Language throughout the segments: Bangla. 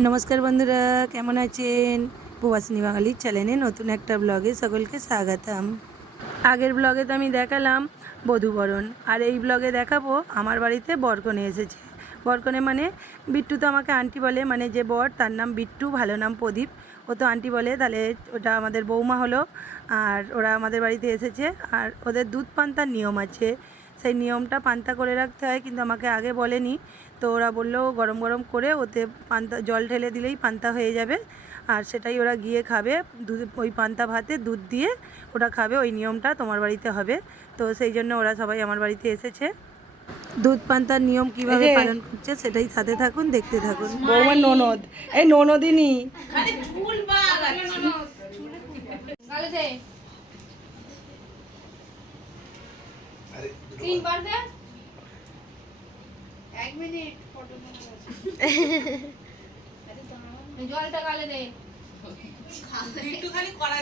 नमस्कार बंधुरा केमन आছেন প্রবাসী বাঙালির চ্যানেলে নতুন একটা ব্লগে সকলকে স্বাগতম। আগের ব্লগে তো আমি দেখালাম বধূবরণ, আর এই ব্লগে দেখাবো আমার বাড়িতে বরকনে এসেছে। বরকনে মানে বিট্টু তো আমাকে আন্টি বলে, মানে যে বর তার নাম বিট্টু, ভালো নাম প্রদীপ, ও তো আন্টি বলে, তাহলে ওটা আমাদের বৌমা হলো। আর ওরা আমাদের বাড়িতে এসেছে, আর ওদের দুধ পান্তার নিয়ম আছে, সেই নিয়মটা পান্তা করে রাখতে হয়, কিন্তু আমাকে আগে বলেনি। তো ওরা বললো গরম গরম করে ওতে পান্তা জল ঢেলে দিলেই পান্তা হয়ে যাবে, আর সেটাই ওরা গিয়ে খাবে। দুধ ওই পান্তা ভাতে দুধ দিয়ে ওরা খাবে, ওই নিয়মটা তোমার বাড়িতে হবে। তো সেই জন্য ওরা সবাই আমার বাড়িতে এসেছে। দুধ পান্তার নিয়ম কিভাবে পালন করছে সেটাই সাথে থাকুন, দেখতে থাকুন। বৌমার ননদ, এই ননদিনী জলটা গালে দে একটু খালি করা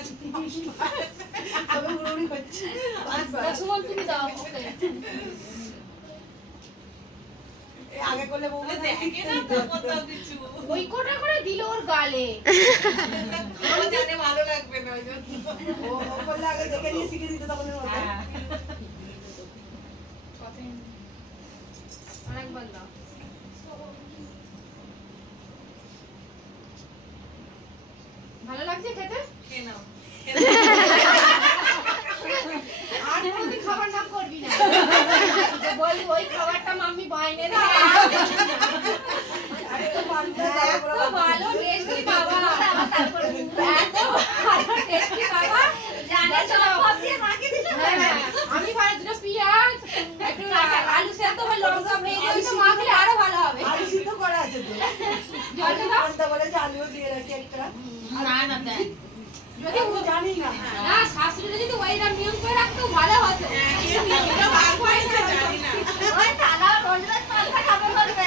তুমি দাও আগে করলে বৌমা দেখে না তো কোথাও কিছু ওই কোটা করে দিল ওর গালে আমার জানে ভালো লাগবে না ওই জন্য ও বললে আগে দেখে নিয়ে শিখে দিতে তখন অনেকবার দাও ভালো লাগছে খেতে? খেয়ে নাও। আর কোনদিন খাবার নাম করবি না। বলি ওই খাবারটা মাম্মি বাইনে রে। এত ভালো টেস্টি বাবা। এত ভালো টেস্টি বাবা। জানিস সব দিয়ে মাকে দিল। আমি ভালো দুটো পেঁয়াজ, একটু আলু সেদ্ধ বা লঙ্কা ভেজে ওই তো মাখলে আরো ভালো হবে। আলু সিদ্ধ করা আছে তো। জলটা দাও। বলতে বলে যে আলুও দিয়ে রাখি একটা। না না দেখ যদি ও জানি না না শাশুড়ি যদি ওইরকম নিয়ম করে রাখতো ভালো হতো। এটা ভাগ হয় না জানি না। ওই থালা রোজগার পান্তা খাবে বলবে।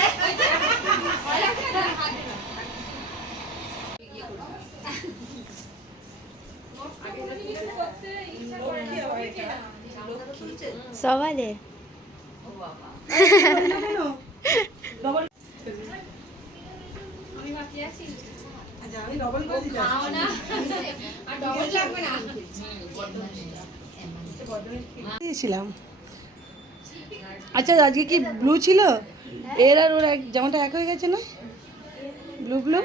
সবালে আমি বাকি আছি আচ্ছা আমি ডবল করে দিতে খাও না আর ডবল লাগবে না দিয়েছিলাম। আচ্ছা আজকে কি ব্লু ছিল? এর আর ওর যেমনটা এক হয়ে গেছে না, ব্লু ব্লু।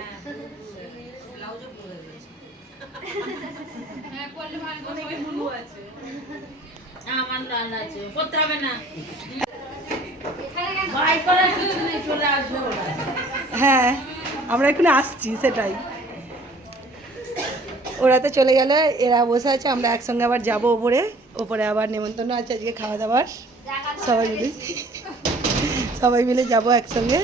হ্যাঁ করলে ভালো হবে ব্লু আছে আমার লাল আছে করতে হবে না এখানে কেন ভাই করে চলে আসবে ওরা হ্যাঁ আমরা এখানে আসছি, সেটাই। ওরা তো চলে গেলে, এরা বসে আছে, আমরা একসঙ্গে আবার যাবো ওপরে। ওপরে আবার নেমন্তন্ন আছে আজকে খাওয়া দাওয়ার, সবাই মিলে যাবো একসঙ্গে।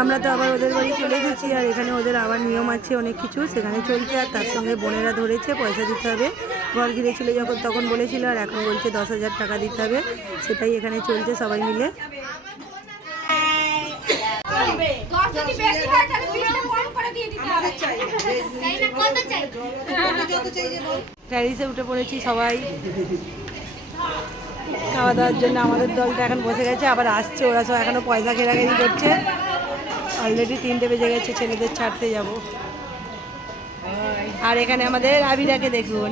আমরা তো আবার ওদের বাড়ি চলে গেছি, আর এখানে ওদের আবার নিয়ম আছে অনেক কিছু সেখানে চলছে, আর তার সঙ্গে বোনেরা ধরেছে পয়সা দিতে হবে। ঘর ঘিরেছিল যখন তখন বলেছিল, আর এখন বলছে 10,000 টাকা দিতে হবে, সেটাই এখানে চলছে সবাই মিলে। যদি বেশি হয় তাহলে বিলটা কম করে দিয়ে দিতে হবে তাই না কত চাই ট্যারিসে উঠে পড়েছি সবাই খাওয়া দাওয়ার জন্য। আমাদের দলটা এখন বসে গেছে, আবার আসছে, ওরা সব এখনও পয়সা ঘেরাঘেরি করছে। অলরেডি 3টে বেজে গেছে, ছেলেদের ছাড়তে যাব। আর এখানে আমাদের আবিরাকে দেখুন,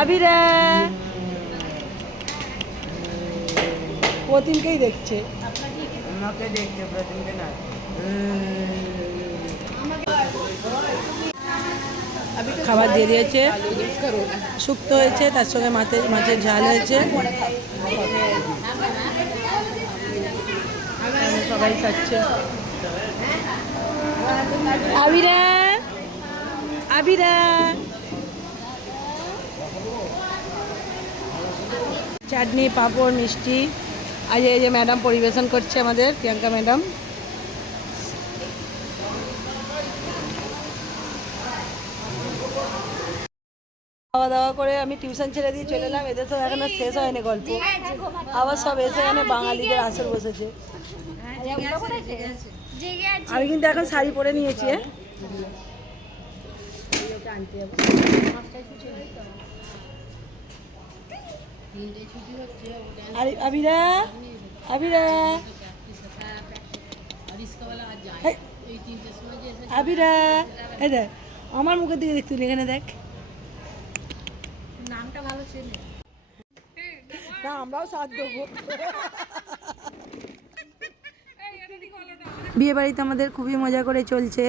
আবিরা প্রতিমকেই দেখছে। খাবার দিয়ে দিয়েছে, শুক্তো হয়েছে, তার সঙ্গে মাছের ঝাল হয়েছে, সবাই খাচ্ছে। আবিরা আবিরা চাটনি, পাঁপড়, মিষ্টি। আজ এই যে ম্যাডাম পরিবেশন করছে, আমাদের প্রিয়াঙ্কা ম্যাডাম। খাওয়া দাওয়া করে আমি টিউশন ছেড়ে দিয়ে চলে এলাম। এদের সব এখনো শেষ হয়নি গল্প, আবার সব এসে এখানে বাঙালিদের আসর বসেছে। আমি কিন্তু এখন শাড়ি পরে নিয়েছি। আবিরা আবিরা রিস্কাওয়ালা আর যায় হেই। এই 3টের সময় যে এসে আবিরা এই দেখ আমার মুখের দিকে দেখতে এখানে দেখ নামটা ভালো চেনে না আমরাও সাথ দেবো। বিয়ে বাড়িতে আমাদের খুবই মজা করে চলছে,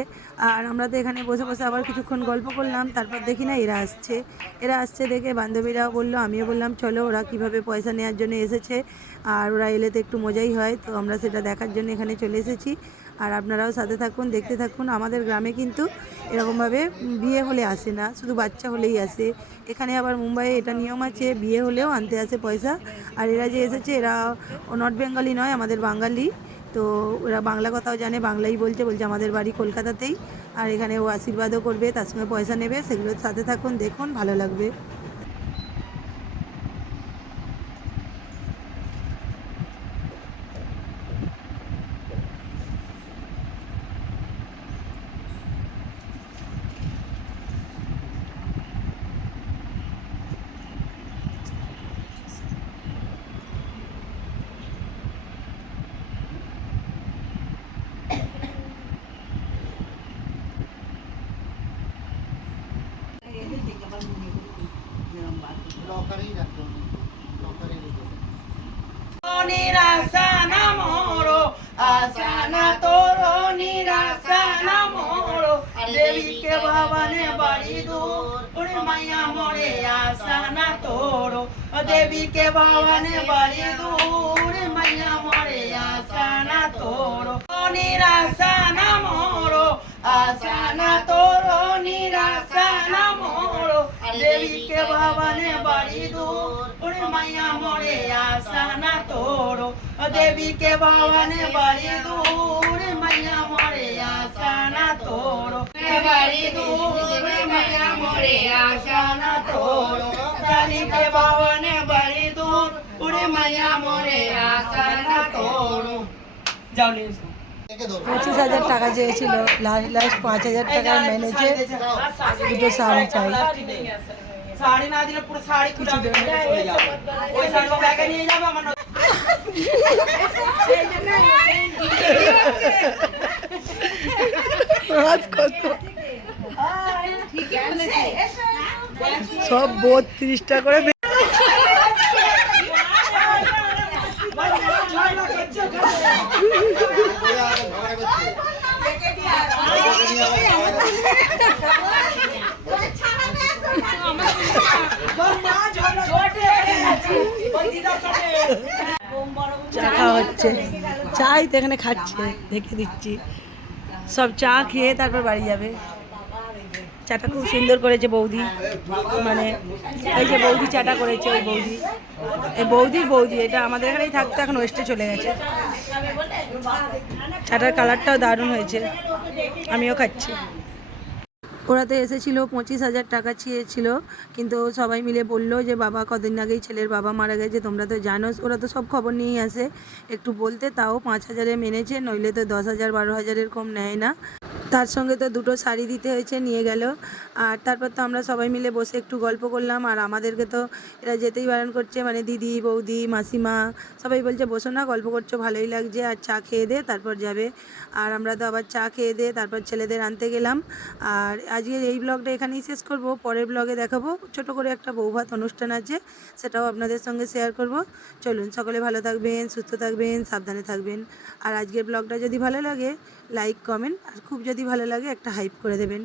আর আমরা তো এখানে বসে বসে আবার কিছুক্ষণ গল্প করলাম। তারপর দেখি না এরা আসছে দেখে বান্ধবীরাও বললো, আমিও বললাম চলো, ওরা কিভাবে পয়সা নেওয়ার জন্য এসেছে, আর ওরা এলে তো একটু মজাই হয়, তো আমরা সেটা দেখার জন্য এখানে চলে এসেছি। আর আপনারাও সাথে থাকুন, দেখতে থাকুন। আমাদের গ্রামে কিন্তু এরকমভাবে বিয়ে হলে আসে না, শুধু বাচ্চা হলেই আসে। এখানে আবার মুম্বাইয়ে এটা নিয়ম আছে, বিয়ে হলেও আনতে আসে পয়সা। আর এরা যে এসেছে এরা নর্থ বেঙ্গলি নয়, আমাদের বাঙালি। তো ওরা বাংলা কথাও জানে, বাংলাই বলছে আমাদের বাড়ি কলকাতাতেই। আর এখানে ও আশীর্বাদও করবে, তার সঙ্গে পয়সা নেবে, সেগুলোর সাথে থাকুন, দেখুন, ভালো লাগবে। নিরাশা না মোরো আশা না তোরো নিরাশা না মোরো দেবীকে ভবনে বাড়ি দূর ওরে মাইয়া মোরে আশা না তোরো দেবীকে ভবনে বাড়ি দূর মাইয়া মোরে আশা না তোরো নিরাশা না মোরো আশা না তোরো নিরাশা না মোরো দেবীকে ভবনে বাড়ি দূর ওরে মাইয়া মোরে আশা না তোরো দেবীকে ভবনে বাড়ি দূর মাইয়া মোরে আশা না তোরো বাড়ি দূর মাইয়া মোরে আশা না তোরো দেবীকে ভবনে বাড়ি দূর ওরে মাইয়া মোরে আশা না তোরো। যাও নিয়ে 25,000 টাকা চেয়েছিল, লাস্ট 5,000 টাকা মেনেছে। দুটো শাড়ি চাই। শাড়ি না দিলে পুরো শাড়ি খুলে চলে যাবে, ওই শাড়ি ব্যাগে নিয়ে যাবে আমার সব 32টা করে চা খাওয়া হচ্ছে, চাই তো এখানে খাচ্ছে, দেখে দিচ্ছি। সব চা খেয়ে তারপর বাড়ি যাবে। চাটা খুব সুন্দর করেছে বৌদি, মানে এই যে বৌদি চাটা করেছে, ওই বৌদি, এই বৌদির বৌদি, এটা আমাদের এখানেই থাকতো, এখন ওয়েস্টে চলে গেছে। চাটার কালারটাও দারুণ হয়েছে, আমিও খাচ্ছি। ওরা তো এসেছিলো, 25,000 টাকা চেয়েছিল, কিন্তু সবাই মিলে বললো যে বাবা কদিন আগেই ছেলের বাবা মারা গেছে, তোমরা তো জানো। ওরা তো সব খবর নিয়েই আসে, একটু বলতে তাও 5,000-এ মেনেছে, নইলে তো 10,000 12,000-এর কম নেয় না। তার সঙ্গে তো দুটো শাড়ি দিতে হয়েছে, নিয়ে গেল। আর তারপর তো আমরা সবাই মিলে বসে একটু গল্প করলাম, আর আমাদেরকে তো এরা যেতেই বারণ করছে, মানে দিদি, বৌদি, মাসিমা সবাই বলছে বসো না, গল্প করছো, ভালোই লাগছে, আর চা খেয়ে দে তারপর যাবে। আর আমরা তো আবার চা খেয়ে দে তারপর ছেলেদের আনতে গেলাম। আর আজকের এই ব্লগটা এখানেই শেষ করব, পরের ব্লগে দেখাবো ছোট করে একটা বৌভাত অনুষ্ঠান আছে, সেটাও আপনাদের সঙ্গে শেয়ার করব। চলুন, সকলে ভালো থাকবেন, সুস্থ থাকবেন, সাবধানে থাকবেন। আর আজকের ব্লগটা যদি ভালো লাগে লাইক, কমেন্ট, আর খুব যদি ভালো লাগে একটা হাইপ করে দেবেন।